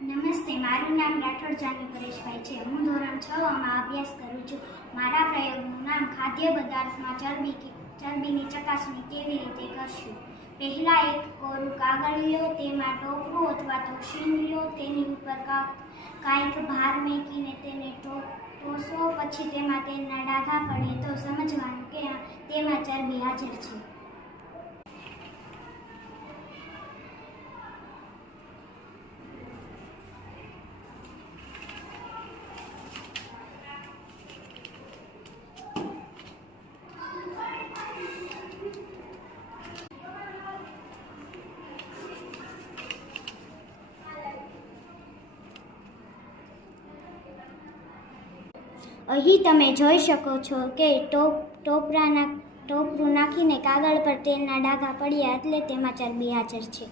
નમસ્તે, મારું નામ રાઠોડ જાનવી પરેશભાઈ છે. હું ધોરણ 6 માં અભ્યાસ કરું છું. મારા પ્રયોગનું નામ ખાદ્ય પદાર્થમાં ચરબીની ચકાસણી કેવી રીતે કરશું. પહેલાં એક કોરું કાગળ લો, તેમાં ટોપરું અથવા તો શીણ લો, તેની ઉપર કાંઈક ભાર મૂકીને તેને ટોસો. પછી તેમાં તેલના ડાઘા પડે તો સમજવાનું કે તેમાં ચરબી હાજર છે. અહીં તમે જોઈ શકો છો કે ટોપરું નાખીને કાગળ પર તેલના ડાઘા પડ્યા એટલે તેમાં ચરબી હાજર છે.